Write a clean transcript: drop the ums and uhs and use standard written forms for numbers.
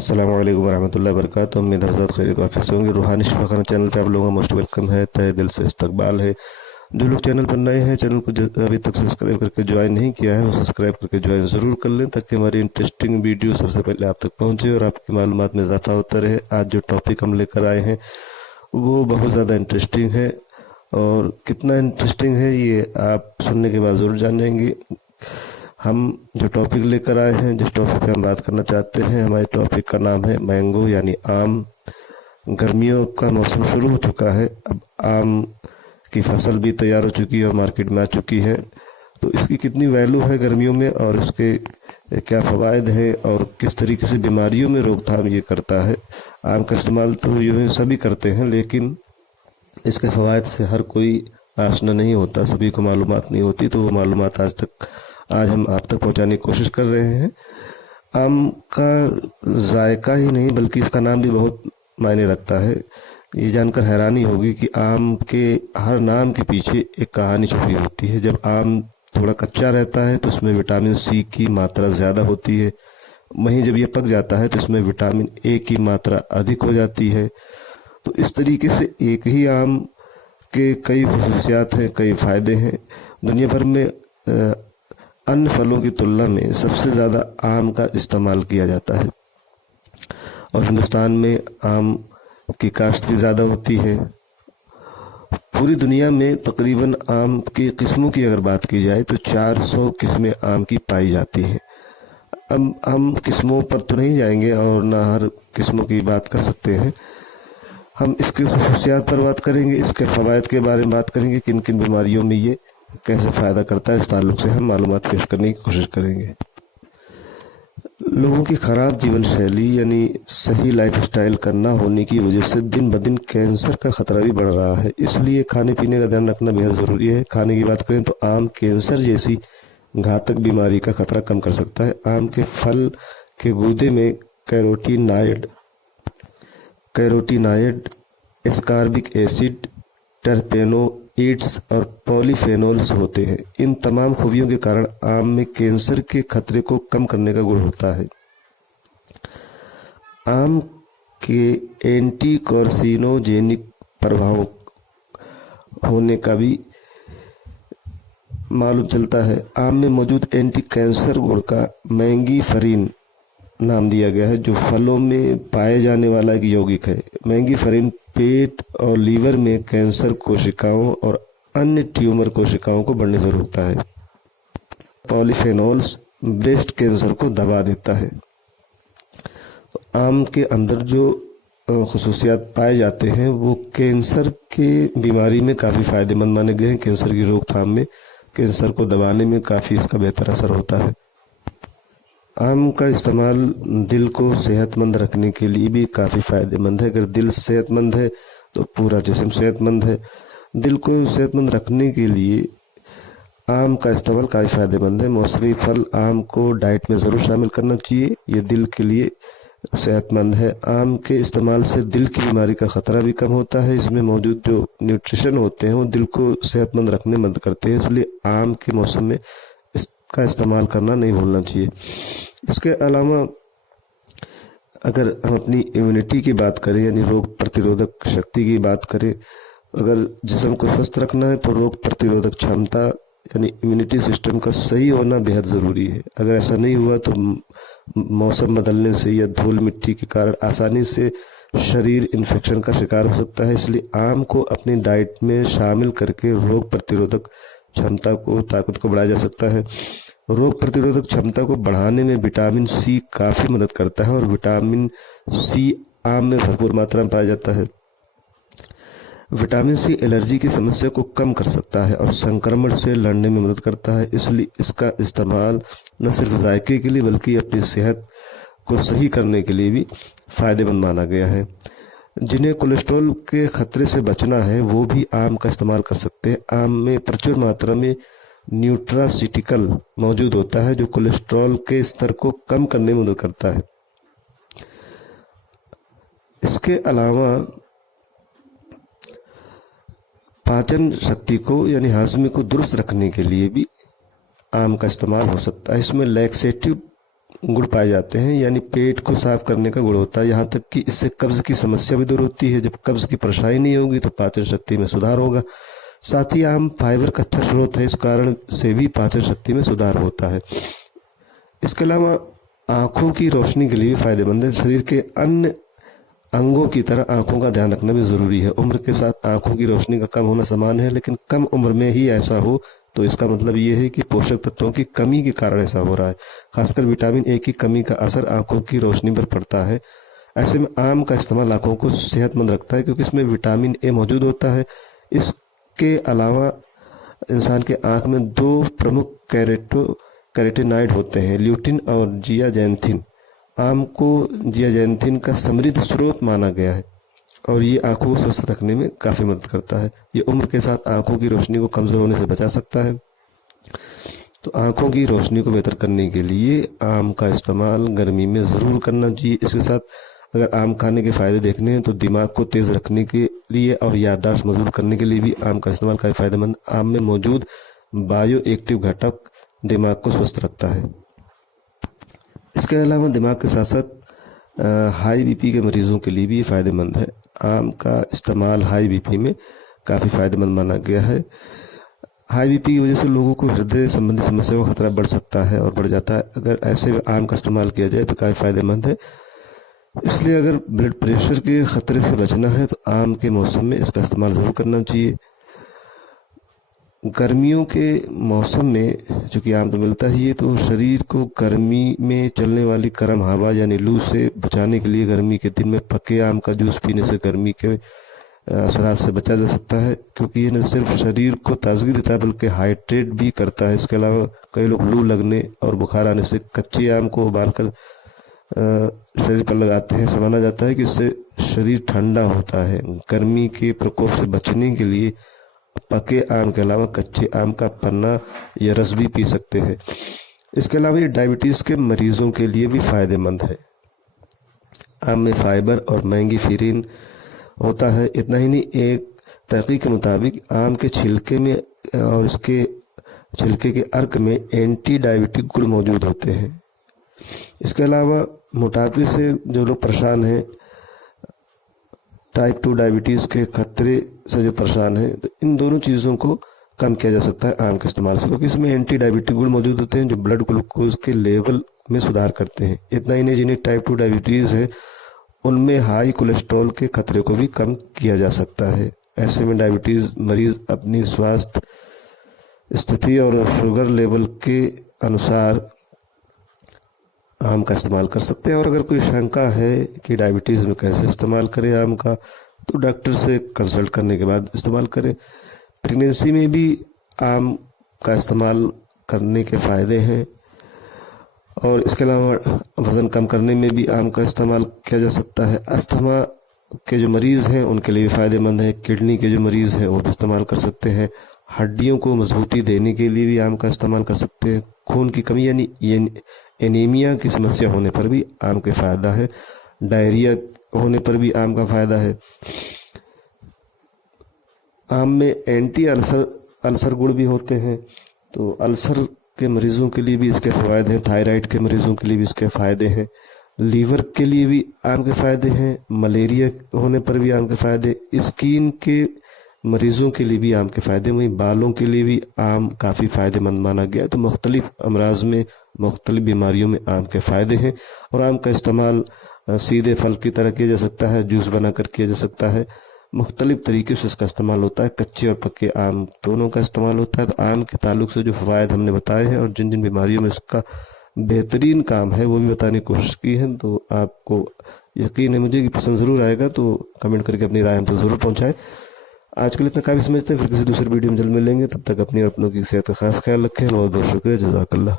अस्सलाम वालेकुम वरहमतुल्लाहि वबरकातुहू। उम्मीद हज़रत खैरियत वाफिस होंगे। रूहानी शिफा खाना चैनल पे आप लोगों का मोस्ट वेलकम है, तहे दिल से इस्तकबाल है। जो लोग चैनल पर नए हैं, चैनल को अभी तक सब्सक्राइब करके ज्वाइन नहीं किया है वो सब्सक्राइब करके ज्वाइन ज़रूर कर लें, ताकि हमारी इंटरेस्टिंग वीडियो सबसे पहले आप तक पहुँचे और आपकी मालूमात में इजाफा होता रहे। आज जो टॉपिक हम लेकर आए हैं वो बहुत ज़्यादा इंटरेस्टिंग है, और कितना इंटरेस्टिंग है ये आप सुनने के बाद ज़रूर जानेंगे। हम जो टॉपिक लेकर आए हैं, जिस टॉपिक पे हम बात करना चाहते हैं, हमारे टॉपिक का नाम है मैंगो यानी आम। गर्मियों का मौसम शुरू हो चुका है, अब आम की फसल भी तैयार हो चुकी है और मार्केट में आ चुकी है। तो इसकी कितनी वैल्यू है गर्मियों में, और इसके क्या फ़वाइद हैं, और किस तरीके से बीमारियों में रोकथाम ये करता है। आम का इस्तेमाल तो यूँ सभी करते हैं, लेकिन इसके फ़वाइद से हर कोई आशना नहीं होता, सभी को मालूमात नहीं होती। तो वो मालूमात आज हम आप तक पहुंचाने की कोशिश कर रहे हैं। आम का जायका ही नहीं बल्कि इसका नाम भी बहुत मायने रखता है। ये जानकर हैरानी होगी कि आम के हर नाम के पीछे एक कहानी छुपी होती है। जब आम थोड़ा कच्चा रहता है तो उसमें विटामिन सी की मात्रा ज़्यादा होती है, वहीं जब ये पक जाता है तो इसमें विटामिन ए की मात्रा अधिक हो जाती है। तो इस तरीके से एक ही आम के कई खसूसियात हैं, कई फ़ायदे हैं। दुनिया भर में अन्य फलों की तुलना में सबसे ज़्यादा आम का इस्तेमाल किया जाता है, और हिंदुस्तान में आम की काश्त भी ज़्यादा होती है। पूरी दुनिया में तकरीबन आम की किस्मों की अगर बात की जाए तो 400 किस्में आम की पाई जाती हैं। अब हम किस्मों पर तो नहीं जाएंगे और ना हर किस्मों की बात कर सकते हैं। हम इसकी खसूसियात पर बात करेंगे, इसके फ़वाइद के बारे में बात करेंगे, किन किन बीमारियों में ये कैसे फ़ायदा करता है। इस ताल्लुक से हम मालूमात पेश करने की कोशिश करेंगे। लोगों की ख़राब जीवन शैली यानी सही लाइफस्टाइल करना होने की वजह से दिन ब दिन कैंसर का ख़तरा भी बढ़ रहा है, इसलिए खाने पीने का ध्यान रखना बेहद ज़रूरी है। खाने की बात करें तो आम कैंसर जैसी घातक बीमारी का ख़तरा कम कर सकता है। आम के फल के गूदे में कैरोटीनाइड, एस्कॉर्बिक एसिड, टर्पेनोइड्स और पॉलीफेनोल्स होते हैं। इन तमाम खूबियों के कारण आम में कैंसर के खतरे को कम करने का गुण होता है। आम के एंटी कार्सिनोजेनिक प्रभाव होने का भी मालूम चलता है। आम में मौजूद एंटी कैंसर गुण का मैंगीफेरिन नाम दिया गया है, जो फलों में पाए जाने वाला एक यौगिक है। मैंगीफेरिन पेट और लीवर में कैंसर कोशिकाओं और अन्य ट्यूमर कोशिकाओं को बढ़ने से रोकता है। पॉलीफेनोल्स ब्रेस्ट कैंसर को दबा देता है। तो आम के अंदर जो खसूसियात पाए जाते हैं वो कैंसर के बीमारी में काफ़ी फ़ायदेमंद माने गए हैं। कैंसर की रोकथाम में, कैंसर को दबाने में काफ़ी इसका बेहतर असर होता है। आम का इस्तेमाल दिल को सेहतमंद रखने के लिए भी काफ़ी फ़ायदेमंद है। अगर दिल सेहतमंद है तो पूरा जिस्म सेहतमंद है। दिल को सेहतमंद रखने के लिए आम का इस्तेमाल काफ़ी फ़ायदेमंद है। मौसमी फल आम को डाइट में ज़रूर शामिल करना चाहिए, ये दिल के लिए सेहतमंद है। आम के इस्तेमाल से दिल की बीमारी का ख़तरा भी कम होता है। इसमें मौजूद जो न्यूट्रिशन होते हैं वो दिल को सेहतमंद रखने में मदद करते हैं, इसलिए आम के मौसम में इसका इस्तेमाल करना नहीं भूलना चाहिए। इसके अलावा अगर हम अपनी इम्यूनिटी की बात करें यानी रोग प्रतिरोधक शक्ति की बात करें, अगर जिस्म को स्वस्थ रखना है तो रोग प्रतिरोधक क्षमता यानी इम्यूनिटी सिस्टम का सही होना बेहद ज़रूरी है। अगर ऐसा नहीं हुआ तो मौसम बदलने से या धूल मिट्टी के कारण आसानी से शरीर इन्फेक्शन का शिकार हो सकता है। इसलिए आम को अपनी डाइट में शामिल करके रोग प्रतिरोधक क्षमता को, ताकत को बढ़ाया जा सकता है। रोग प्रतिरोधक क्षमता को बढ़ाने में विटामिन सी काफ़ी मदद करता है, और विटामिन सी आम में भरपूर मात्रा में पाया जाता है। विटामिन सी एलर्जी की समस्या को कम कर सकता है और संक्रमण से लड़ने में मदद करता है, इसलिए इसका इस्तेमाल न सिर्फ जायके के लिए बल्कि अपनी सेहत को सही करने के लिए भी फ़ायदेमंद माना गया है। जिन्हें कोलेस्ट्रॉल के खतरे से बचना है वो भी आम का इस्तेमाल कर सकते हैं। आम में प्रचुर मात्रा में न्यूट्रासिटिकल मौजूद होता है, जो कोलेस्ट्रॉल के स्तर को कम करने में मदद करता है। इसके अलावा पाचन शक्ति को यानी हाजमे को दुरुस्त रखने के लिए भी आम का इस्तेमाल हो सकता है। इसमें लैक्सेटिव गुण पाए जाते हैं, यानी पेट को साफ करने का गुण होता है। यहाँ तक कि इससे कब्ज की समस्या भी दूर होती है। जब कब्ज की परेशानी नहीं होगी तो पाचन शक्ति में सुधार होगा। साथ ही आम फाइबर का अच्छा स्रोत है, इस कारण से भी पाचन शक्ति में सुधार होता है। इसके अलावा आंखों की रोशनी के लिए भी फायदेमंद है। शरीर के अन्य अंगों की तरह आंखों का ध्यान रखना भी जरूरी है। उम्र के साथ आंखों की रोशनी का कम होना सामान्य है, लेकिन कम उम्र में ही ऐसा हो तो इसका मतलब ये है कि पोषक तत्वों की कमी के कारण ऐसा हो रहा है। खासकर विटामिन ए की कमी का असर आंखों की रोशनी पर पड़ता है। ऐसे में आम का इस्तेमाल आंखों को सेहतमंद रखता है, क्योंकि इसमें विटामिन ए मौजूद होता है। इसके अलावा इंसान के आंख में 2 प्रमुख कैरोटीनॉइड होते हैं, ल्यूटिन और जियाजेंथिन। आम को जियाजेंथिन का समृद्ध स्रोत माना गया है और ये आंखों को स्वस्थ रखने में काफ़ी मदद करता है। ये उम्र के साथ आंखों की रोशनी को कमज़ोर होने से बचा सकता है। तो आंखों की रोशनी को बेहतर करने के लिए आम का इस्तेमाल गर्मी में ज़रूर करना चाहिए। इसके साथ अगर आम खाने के फ़ायदे देखने हैं तो दिमाग को तेज़ रखने के लिए और याददाश्त मजबूत करने के लिए भी आम का इस्तेमाल काफ़ी फ़ायदेमंद। आम में मौजूद बायो एक्टिव घटक दिमाग को स्वस्थ रखता है। इसके अलावा दिमाग के साथ साथ हाई बीपी के मरीजों के लिए भी ये फ़ायदेमंद है। आम का इस्तेमाल हाई बीपी में काफ़ी फ़ायदेमंद माना गया है। हाई बीपी की वजह से लोगों को हृदय संबंधी समस्याओं का खतरा बढ़ सकता है और बढ़ जाता है। अगर ऐसे में आम का इस्तेमाल किया जाए तो काफ़ी फ़ायदेमंद है। इसलिए अगर ब्लड प्रेशर के खतरे से बचना है तो आम के मौसम में इसका इस्तेमाल ज़रूर करना चाहिए। गर्मियों के मौसम में चूँकि आम तो मिलता ही है, तो शरीर को गर्मी में चलने वाली गर्म हवा यानी लू से बचाने के लिए गर्मी के दिन में पके आम का जूस पीने से गर्मी के असरात से बचा जा सकता है, क्योंकि ये न सिर्फ शरीर को ताजगी देता है बल्कि हाइड्रेट भी करता है। इसके अलावा कई लोग लू लगने और बुखार आने से कच्चे आम को उबालकर शरीर पर लगाते हैं। माना जाता है कि इससे शरीर ठंडा होता है। गर्मी के प्रकोप से बचने के लिए पके आम के अलावा कच्चे आम का पन्ना या रस भी पी सकते हैं। इसके अलावा ये डायबिटीज़ के मरीजों के लिए भी फ़ायदेमंद है। आम में फाइबर और मैंगीफेरिन होता है। इतना ही नहीं, एक तहकीक के मुताबिक आम के छिलके में और इसके छिलके के अर्क में एंटी डायबिटिक गुण मौजूद होते हैं। इसके अलावा मोटापे से जो लोग परेशान हैं, टाइप 2 डायबिटीज़ के खतरे से जो परेशान हैं, तो इन दोनों चीज़ों को कम किया जा सकता है आम के इस्तेमाल से, क्योंकि इसमें एंटी डायबिटिक गुण मौजूद होते हैं जो ब्लड ग्लूकोज के लेवल में सुधार करते हैं। इतना ही नहीं, जिन्हें टाइप 2 डायबिटीज़ है उनमें हाई कोलेस्ट्रॉल के खतरे को भी कम किया जा सकता है। ऐसे में डायबिटीज़ मरीज अपनी स्वास्थ्य स्थिति और शुगर लेवल के अनुसार आम का इस्तेमाल कर सकते हैं। और अगर कोई शंका है कि डायबिटीज़ में कैसे इस्तेमाल करें आम का, तो डॉक्टर से कंसल्ट करने के बाद इस्तेमाल करें। प्रेगनेंसी में भी आम का इस्तेमाल करने के फ़ायदे हैं और इसके अलावा वज़न कम करने में भी आम का इस्तेमाल किया जा सकता है। अस्थमा के जो मरीज़ हैं उनके लिए भी फ़ायदेमंद है। किडनी के जो मरीज़ हैं वो भी इस्तेमाल कर सकते हैं। हड्डियों को मजबूती देने के लिए भी आम का इस्तेमाल कर सकते हैं। खून की कमी यानी एनीमिया की समस्या होने पर भी आम का फ़ायदा है। डायरिया होने पर भी आम का फ़ायदा है। आम में एंटी अल्सर गुण भी होते हैं, तो अल्सर के मरीजों के लिए भी इसके फ़ायदे हैं। थायराइड के मरीजों के लिए भी इसके फ़ायदे हैं। लीवर के लिए भी आम के फ़ायदे हैं। मलेरिया होने पर भी आम के फ़ायदे। स्किन के मरीजों के लिए भी आम के फ़ायदे। वहीं बालों के लिए भी आम काफ़ी फ़ायदेमंद माना गया है। तो मुख्तलिफ अमराज में, मुख्तलिफ बीमारियों में आम के फ़ायदे हैं और आम का इस्तेमाल सीधे फल की तरह किया जा सकता है, जूस बनाकर किया जा सकता है। मुख्तलिफ तरीके से इसका इस्तेमाल होता है। कच्चे और पके आम दोनों का इस्तेमाल होता है। तो आम के ताल्लुक से जो फ़वायद हमने बताए हैं और जिन जिन बीमारियों में इसका बेहतरीन काम है वो भी बताने की कोशिश की है, तो आपको यकीन है मुझे कि पसंद ज़रूर आएगा। तो कमेंट करके अपनी राय हम तक ज़रूर पहुँचाएँ। आज के लिए इतना काफ़ी समझते हैं, फिर किसी दूसरे वीडियो में जल्द मिलेंगे। तब तक अपनी और अपनों की सेहत का खास ख्याल रखें। बहुत बहुत शुक्रिया। जज़ाकल्लाह।